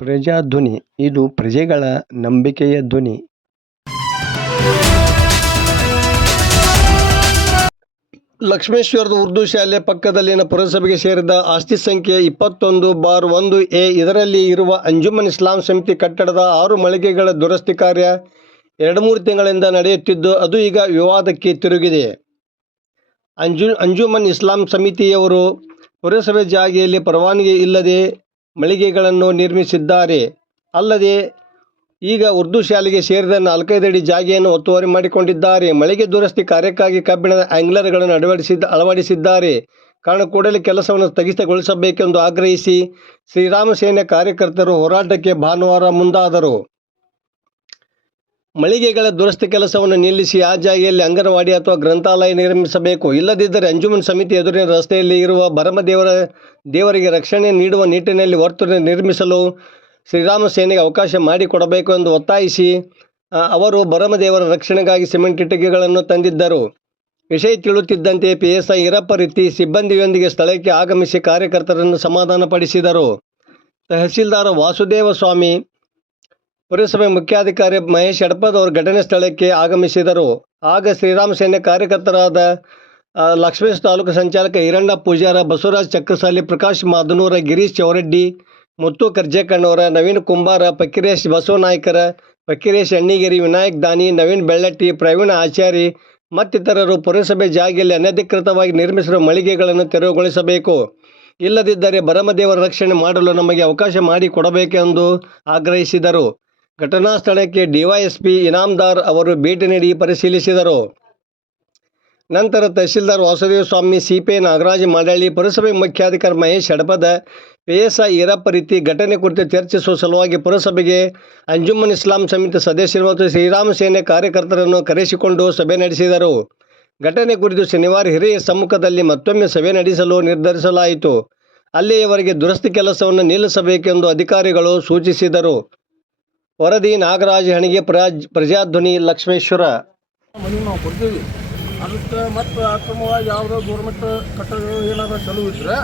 ಪ್ರಜಾಧ್ವನಿ ಇದು ಪ್ರಜೆಗಳ ನಂಬಿಕೆಯ ಧ್ವನಿ. ಲಕ್ಷ್ಮೇಶ್ವರದ ಉರ್ದು ಶಾಲೆ ಪಕ್ಕದಲ್ಲಿನ ಪುರಸಭೆಗೆ ಸೇರಿದ ಆಸ್ತಿ ಸಂಖ್ಯೆ 21/1A. ಇದರಲ್ಲಿ ಇರುವ ಅಂಜುಮನ್ ಇಸ್ಲಾಂ ಸಮಿತಿ ಕಟ್ಟಡದ 6 ಮಳಿಗೆಗಳ ದುರಸ್ತಿ ಕಾರ್ಯ 2-3 ತಿಂಗಳಿಂದ ನಡೆಯುತ್ತಿದ್ದು ಅದು ಈಗ ವಿವಾದಕ್ಕೆ ತಿರುಗಿದೆ. ಅಂಜುಮನ್ ಇಸ್ಲಾಂ ಸಮಿತಿಯವರು ಪುರಸಭೆ ಜಾಗೆಯಲ್ಲಿ ಪರವಾನಗಿ ಇಲ್ಲದೆ ಮಳಿಗೆಗಳನ್ನು ನಿರ್ಮಿಸಿದ್ದಾರೆ. ಅಲ್ಲದೆ ಈಗ ಉರ್ದು ಶಾಲೆಗೆ ಸೇರಿದ 4-5 ಅಡಿ ಜಾಗೆಯನ್ನು ಒತ್ತುವರಿ ಮಾಡಿಕೊಂಡಿದ್ದಾರೆ. ಮಳಿಗೆ ದುರಸ್ತಿ ಕಾರ್ಯಕ್ಕಾಗಿ ಕಬ್ಬಿಣದ ಆ್ಯಂಗ್ಲರ್ಗಳನ್ನು ಅಳವಡಿಸಿದ್ದಾರೆ. ಕಾರಣ ಕೂಡಲೇ ಕೆಲಸವನ್ನು ಸ್ಥಗಿತಗೊಳಿಸಬೇಕೆಂದು ಆಗ್ರಹಿಸಿ ಶ್ರೀರಾಮ ಸೇನೆ ಕಾರ್ಯಕರ್ತರು ಹೋರಾಟಕ್ಕೆ ಭಾನುವಾರ ಮುಂದಾದರು. ಮಳಿಗೆಗಳ ದುರಸ್ತಿ ಕೆಲಸವನ್ನು ನಿಲ್ಲಿಸಿ ಆ ಜಾಗೆಯಲ್ಲಿ ಅಂಗನವಾಡಿ ಅಥವಾ ಗ್ರಂಥಾಲಯ ನಿರ್ಮಿಸಬೇಕು. ಇಲ್ಲದಿದ್ದರೆ ಅಂಜುಮನ್ ಸಮಿತಿ ಎದುರಿನ ರಸ್ತೆಯಲ್ಲಿ ಇರುವ ಭರಮ ದೇವರಿಗೆ ರಕ್ಷಣೆ ನೀಡುವ ನಿಟ್ಟಿನಲ್ಲಿ ವರ್ತುಲ ನಿರ್ಮಿಸಲು ಶ್ರೀರಾಮ ಸೇನೆಗೆ ಅವಕಾಶ ಮಾಡಿಕೊಡಬೇಕು ಎಂದು ಒತ್ತಾಯಿಸಿ ಅವರು ಭರಮದೇವರ ರಕ್ಷಣೆಗಾಗಿ ಸಿಮೆಂಟ್ ಇಟ್ಟಿಗೆಗಳನ್ನು ತಂದಿದ್ದರು. ವಿಷಯ ತಿಳಿಯುತ್ತಿದ್ದಂತೆ PSI ಈರಪ್ಪ ರಿತ್ತಿ ಸಿಬ್ಬಂದಿಯೊಂದಿಗೆ ಸ್ಥಳಕ್ಕೆ ಆಗಮಿಸಿ ಕಾರ್ಯಕರ್ತರನ್ನು ಸಮಾಧಾನಪಡಿಸಿದರು. ತಹಸೀಲ್ದಾರ್ ವಾಸುದೇವ ಸ್ವಾಮಿ, ಪುರಸಭೆ ಮುಖ್ಯಾಧಿಕಾರಿ ಮಹೇಶ್ ಹಡಪದ್ ಅವರು ಘಟನೆ ಸ್ಥಳಕ್ಕೆ ಆಗಮಿಸಿದರು. ಆಗ ಶ್ರೀರಾಮ ಸೇನೆ ಕಾರ್ಯಕರ್ತರಾದ ಲಕ್ಷ್ಮೇಶ್ ತಾಲೂಕು ಸಂಚಾಲಕ ಈರಣ್ಣ ಪೂಜಾರ, ಬಸವರಾಜ್ ಚಕ್ರಸಾಲಿ, ಪ್ರಕಾಶ್ ಮಾದನೂರ, ಗಿರೀಶ್ ಚೌರಡ್ಡಿ, ಮುತ್ತು ಕರ್ಜೆಕಣ್ಣವರ, ನವೀನ್ ಕುಂಬಾರ, ಫಕೀರೇಶ್ ಬಸವನಾಯ್ಕರ, ಫಕೀರೇಶ್ ಅಣ್ಣಿಗೇರಿ, ವಿನಾಯಕ್ ದಾನಿ, ನವೀನ್ ಬೆಳ್ಳಟ್ಟಿ, ಪ್ರವೀಣ ಆಚಾರಿ ಮತ್ತಿತರರು ಪುರಸಭೆ ಜಾಗೆಯಲ್ಲಿ ಅನಧಿಕೃತವಾಗಿ ನಿರ್ಮಿಸಿರುವ ಮಳಿಗೆಗಳನ್ನು ತೆರವುಗೊಳಿಸಬೇಕು. ಇಲ್ಲದಿದ್ದರೆ ಭರಮದೇವರ ರಕ್ಷಣೆ ಮಾಡಲು ನಮಗೆ ಅವಕಾಶ ಮಾಡಿಕೊಡಬೇಕೆಂದು ಆಗ್ರಹಿಸಿದರು. ಘಟನಾ ಸ್ಥಳಕ್ಕೆ DYSP ಇನಾಮದಾರ್ ಅವರು ಭೇಟಿ ನೀಡಿ ಪರಿಶೀಲಿಸಿದರು. ನಂತರ ತಹಸೀಲ್ದಾರ್ ವಾಸುದೇವ ಸ್ವಾಮಿ, CPI ನಾಗರಾಜ ಮಾಡಳ್ಳಿ, ಪುರಸಭೆ ಮುಖ್ಯಾಧಿಕಾರಿ ಮಹೇಶ್ ಹಡಪದ, PSI ಈರಪ್ಪ ರಿತ್ತಿ ಘಟನೆ ಕುರಿತು ಚರ್ಚಿಸುವ ಸಲುವಾಗಿ ಪುರಸಭೆಗೆ ಅಂಜುಮನ್ ಇಸ್ಲಾಂ ಸಮಿತಿ ಸದಸ್ಯರು ಮತ್ತು ಶ್ರೀರಾಮ ಸೇನೆ ಕಾರ್ಯಕರ್ತರನ್ನು ಕರೆಸಿಕೊಂಡು ಸಭೆ ನಡೆಸಿದರು. ಘಟನೆ ಕುರಿತು ಶನಿವಾರ ಹಿರಿಯ ಸಮ್ಮುಖದಲ್ಲಿ ಮತ್ತೊಮ್ಮೆ ಸಭೆ ನಡೆಸಲು ನಿರ್ಧರಿಸಲಾಯಿತು. ಅಲ್ಲಿಯವರೆಗೆ ದುರಸ್ತಿ ಕೆಲಸವನ್ನು ನಿಲ್ಲಿಸಬೇಕೆಂದು ಅಧಿಕಾರಿಗಳು ಸೂಚಿಸಿದರು. ವರದಿ ನಾಗರಾಜ್ ಹಣಿಗೆ, ಪ್ರಜಾಧ್ವನಿ, ಲಕ್ಷ್ಮೇಶ್ವರ. ನಾವು ಕೊಡ್ತೀವಿ. ಅದಕ್ಕೆ ಮತ್ತೆ ಅಕ್ರಮವಾಗಿ ಯಾವುದೋ ಗೌರ್ಮೆಂಟ್ ಕಟ್ಟಡಗಳು ಏನಾದರೂ ಚಲೋ ಇದ್ದರೆ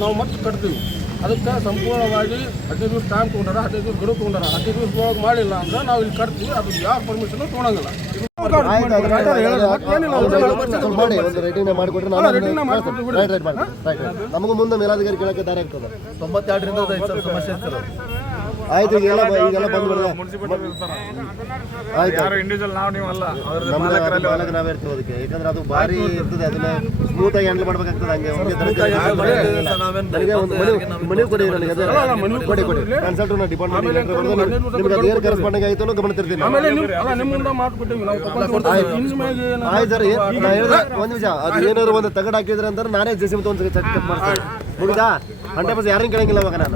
ನಾವು ಮತ್ತೆ ಕಟ್ತೀವಿ. ಅದಕ್ಕೆ ಸಂಪೂರ್ಣವಾಗಿ 15 ದಿವಸ ಟೈಮ್ ತೊಗೊಂಡಾರ, 15 ದಿವಸ ಗಡುವು ತೊಗೊಂಡಾರ. 15 ದಿವಸ ಒಳಗೆ ಮಾಡಿಲ್ಲ ಅಂದ್ರೆ ನಾವು ಇಲ್ಲಿ ಕಟ್ತೀವಿ. ಅದು ಯಾವ ಪರ್ಮಿಷನ್ ತೊಗೊಳಂಗಿಲ್ಲ. ನಮಗೂ ಮುಂದೆ ಮೇಲಾಧಿಕಾರಿ ಕೇಳಕ್ಕೆ ದಾರಿ ಆಗ್ತದೆ. 92ರಿಂದ ಸಮಸ್ಯೆ ಇರ್ತಾರೆ. ಆಯ್ತು, ಈಗೆಲ್ಲ ಬಂದ್ಬಿಡ್ರೆ ನಾವೇ ಇರ್ತೀವಿ ಅದಕ್ಕೆ. ಯಾಕಂದ್ರೆ ಅದು ಭಾರಿ ಇರ್ತದೆ, ಅದನ್ನ ಸ್ಮೂತ್ ಆಗಿ ಹ್ಯಾಂಡಲ್ ಮಾಡ್ಬೇಕಾಗ್ತದೆ. ಹಂಗೆ ಮನೆ ಕೊಡಿ, ನನಗೆ ಕೊಡಿ ಕನ್ಸಲ್ಟ್ ಡಿಪಾರ್ಟ್ಮೆಂಟ್ ನಿಮ್ಗೆ ಅದೇನು ಕರೆಸ್ಪಾಂಡಿಂಗ್ ಆಯಿತು ಅನ್ನೋ ಗಮನಿರ್ತೀನಿ. ಆಯ್ತು ಸರ್, ನಾ ಹೇಳಿದ್ರೆ ಒಂದು ನಿಮಿಷ, ಅದು ಏನಾದ್ರು ಒಂದು ತಗಡು ಹಾಕಿದ್ರೆ ಅಂದ್ರೆ ನಾನೇ JCB ಒಂದು ಚೆಕ್ ಮಾಡ್ತೀನಿ. ಮುಗಿದಾ? 100% ಯಾರನ್ನು ಕೇಳಂಗಿಲ್ಲ ಅವಾಗ ನಾನು.